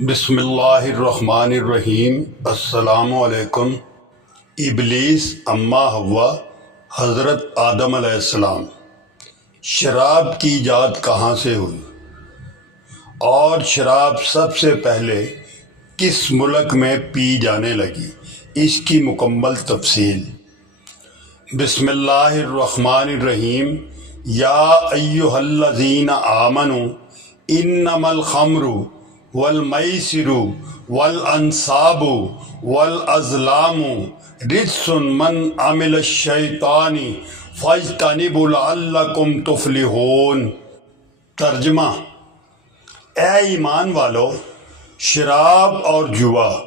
بسم اللہ الرحمن الرحیم۔ السلام علیکم۔ ابلیس، اماں حوا، حضرت آدم علیہ السلام۔ شراب کی ایجاد کہاں سے ہوئی اور شراب سب سے پہلے کس ملک میں پی جانے لگی، اس کی مکمل تفصیل۔ بسم اللہ الرحمن الرحیم۔ یا ایھا الذین آمنوا انما الخمر والمیسر والانصاب والازلام رجس من عمل الشیطان فاجتنبوا لعلکم تفلحون۔ ترجمہ: اے ایمان والو، شراب اور جوا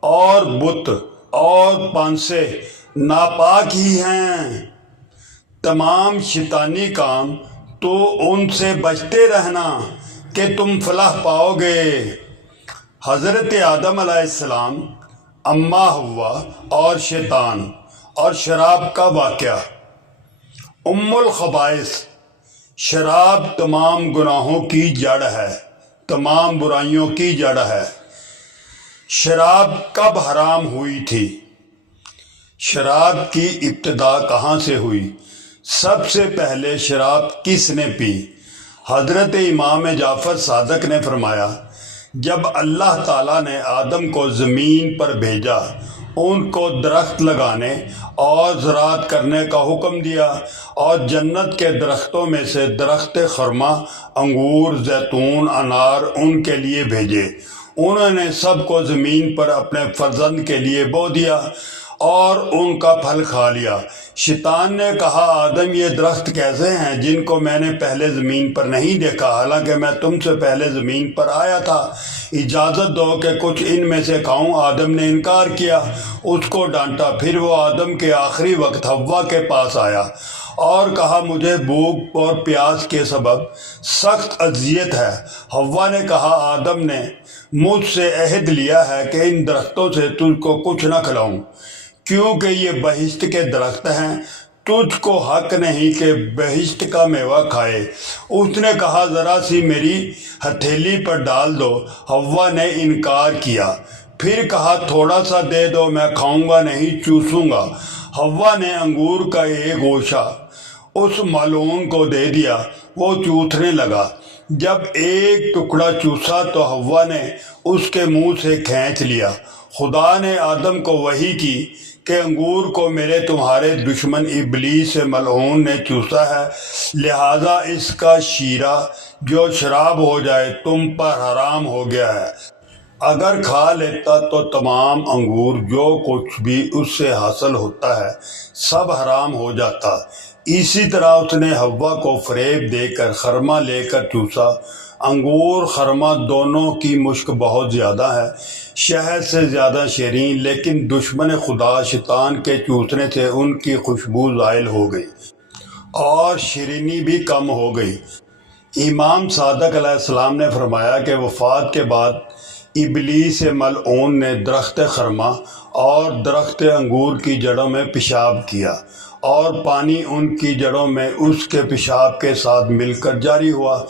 اور بت اور پانسے ناپاک ہی ہیں، تمام شیطانی کام تو ان سے بچتے رہنا کہ تم فلاح پاؤ گے۔ حضرت آدم علیہ السلام، اماں حوا اور شیطان اور شراب کا واقعہ۔ ام الخبائث، شراب تمام گناہوں کی جڑ ہے، تمام برائیوں کی جڑ ہے۔ شراب کب حرام ہوئی تھی؟ شراب کی ابتدا کہاں سے ہوئی؟ سب سے پہلے شراب کس نے پی؟ حضرت امام جعفر صادق نے فرمایا، جب اللہ تعالیٰ نے آدم کو زمین پر بھیجا، ان کو درخت لگانے اور زراعت کرنے کا حکم دیا اور جنت کے درختوں میں سے درخت خرما، انگور، زیتون، انار ان کے لیے بھیجے۔ انہوں نے سب کو زمین پر اپنے فرزند کے لیے بو دیا اور ان کا پھل کھا لیا۔ شیطان نے کہا، آدم، یہ درخت کیسے ہیں جن کو میں نے پہلے زمین پر نہیں دیکھا، حالانکہ میں تم سے پہلے زمین پر آیا تھا؟ اجازت دو کہ کچھ ان میں سے کھاؤں۔ آدم نے انکار کیا، اس کو ڈانٹا۔ پھر وہ آدم کے آخری وقت حوا کے پاس آیا اور کہا، مجھے بھوک اور پیاس کے سبب سخت اذیت ہے۔ حوا نے کہا، آدم نے مجھ سے عہد لیا ہے کہ ان درختوں سے تجھ کو کچھ نہ کھلاؤں، کیونکہ یہ بہشت کے درخت ہیں، تجھ کو حق نہیں کہ بہشت کا میوہ کھائے۔ اس نے کہا، ذرا سی میری ہتھیلی پر ڈال دو۔ حوا نے انکار کیا، پھر کہا، تھوڑا سا دے دو، میں کھاؤں گا نہیں، چوسوں گا۔ حوا نے انگور کا ایک گوشہ اس ملعون کو دے دیا، وہ چوسنے لگا۔ جب ایک ٹکڑا چوسا تو حوا نے اس کے منہ سے کھینچ لیا۔ خدا نے آدم کو وحی کی کہ انگور کو میرے تمہارے دشمن ابلیس ملعون نے چوسا ہے، لہذا اس کا شیرہ جو شراب ہو جائے تم پر حرام ہو گیا ہے۔ اگر کھا لیتا تو تمام انگور جو کچھ بھی اس سے حاصل ہوتا ہے سب حرام ہو جاتا۔ اسی طرح اس نے حوا کو فریب دے کر خرما لے کر چوسا۔ انگور خرما دونوں کی مشک بہت زیادہ ہے، شہد سے زیادہ شیرین، لیکن دشمن خدا شیطان کے چوسنے سے ان کی خوشبو زائل ہو گئی اور شیرینی بھی کم ہو گئی۔ امام صادق علیہ السلام نے فرمایا کہ وفات کے بعد ابلیس ملعون نے درخت خرما اور درخت انگور کی جڑوں میں پیشاب کیا اور پانی ان کی جڑوں میں اس کے پیشاب کے ساتھ مل کر جاری ہوا۔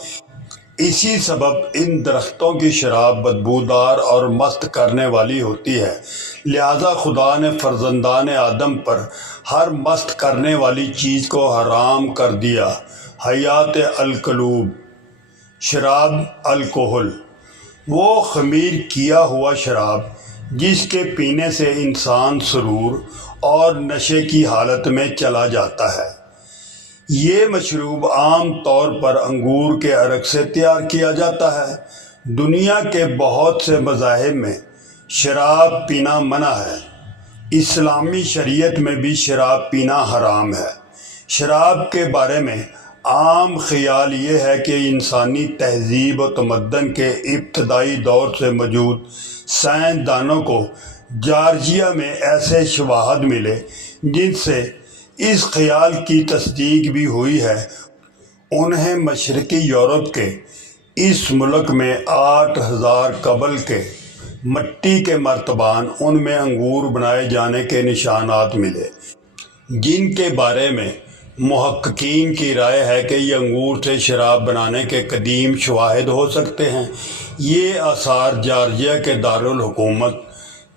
اسی سبب ان درختوں کی شراب بدبودار اور مست کرنے والی ہوتی ہے، لہذا خدا نے فرزندان آدم پر ہر مست کرنے والی چیز کو حرام کر دیا۔ حیات القلوب، شراب الکحل، وہ خمیر کیا ہوا شراب جس کے پینے سے انسان سرور اور نشے کی حالت میں چلا جاتا ہے۔ یہ مشروب عام طور پر انگور کے عرق سے تیار کیا جاتا ہے۔ دنیا کے بہت سے مذاہب میں شراب پینا منع ہے۔ اسلامی شریعت میں بھی شراب پینا حرام ہے۔ شراب کے بارے میں عام خیال یہ ہے کہ انسانی تہذیب و تمدن کے ابتدائی دور سے موجود سائنسدانوں کو جارجیا میں ایسے شواہد ملے جن سے اس خیال کی تصدیق بھی ہوئی ہے۔ انہیں مشرقی یورپ کے اس ملک میں 8000 قبل کے مٹی کے مرتبان، ان میں انگور بنائے جانے کے نشانات ملے، جن کے بارے میں محققین کی رائے ہے کہ یہ انگور سے شراب بنانے کے قدیم شواہد ہو سکتے ہیں۔ یہ آثار جارجیا کے دارالحکومت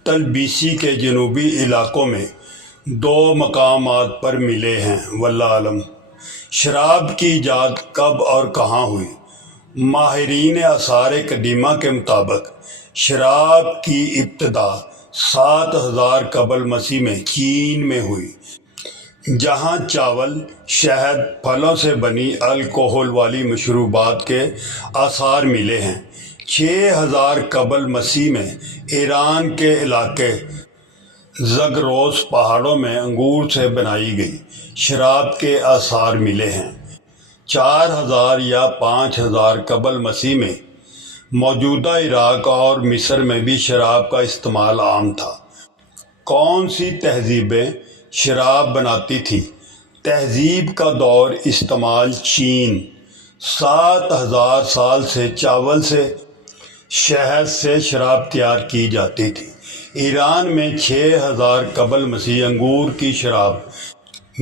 تلبیسی کے جنوبی علاقوں میں 2 مقامات پر ملے ہیں۔ واللہ عالم۔ شراب کی ایجاد کب اور کہاں ہوئی؟ ماہرین آثار قدیمہ کے مطابق شراب کی ابتدا 7000 قبل مسیح میں چین میں ہوئی، جہاں چاول، شہد، پھلوں سے بنی الکحل والی مشروبات کے آثار ملے ہیں۔ 6000 قبل مسیح میں ایران کے علاقے زگروس پہاڑوں میں انگور سے بنائی گئی شراب کے آثار ملے ہیں۔ 4000 یا 5000 قبل مسیح میں موجودہ عراق اور مصر میں بھی شراب کا استعمال عام تھا۔ کون سی تہذیبیں شراب بناتی تھی؟ تہذیب کا دور استعمال چین۔ 7000 سال سے چاول سے، شہد سے شراب تیار کی جاتی تھی۔ ایران میں 6000 قبل مسیح انگور کی شراب،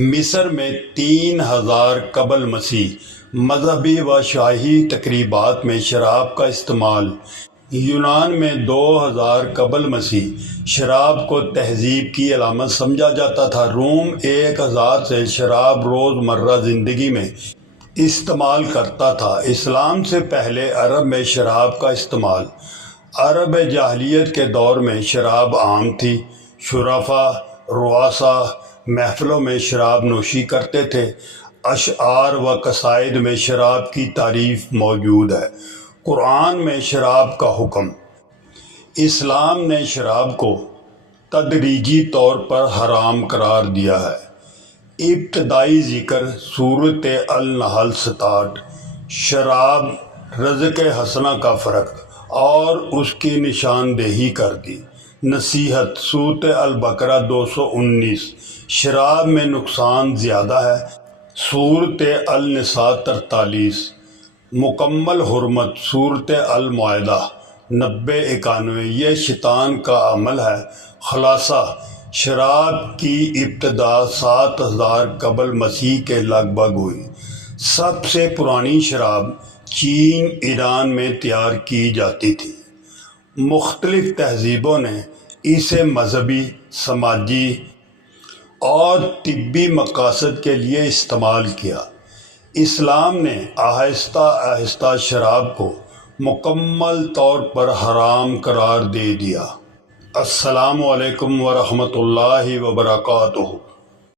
مصر میں 3000 قبل مسیح مذہبی و شاہی تقریبات میں شراب کا استعمال، یونان میں 2000 قبل مسیح شراب کو تہذیب کی علامت سمجھا جاتا تھا۔ روم 1000 سے شراب روز مرہ زندگی میں استعمال کرتا تھا۔ اسلام سے پہلے عرب میں شراب کا استعمال، عرب جاہلیت کے دور میں شراب عام تھی۔ شرفاء، رؤساء محفلوں میں شراب نوشی کرتے تھے۔ اشعار و قصائد میں شراب کی تعریف موجود ہے۔ قرآن میں شراب کا حکم۔ اسلام نے شراب کو تدریجی طور پر حرام قرار دیا ہے۔ ابتدائی ذکر سورۃ النحل 67۔ شراب رزق حسنہ کا فرق اور اس کی نشاندہی کر دی۔ نصیحت سورۃ البقرہ 219۔ شراب میں نقصان زیادہ ہے۔ سورۃ النساء 43۔ مکمل حرمت سورۃ المائدہ 90-91۔ یہ شیطان کا عمل ہے۔ خلاصہ، شراب کی ابتدا 7000 قبل مسیح کے لگ بھگ ہوئی۔ سب سے پرانی شراب چین، ایران میں تیار کی جاتی تھی۔ مختلف تہذیبوں نے اسے مذہبی، سماجی اور طبی مقاصد کے لیے استعمال کیا۔ اسلام نے آہستہ آہستہ شراب کو مکمل طور پر حرام قرار دے دیا۔ السلام علیکم ورحمۃ اللہ وبرکاتہ۔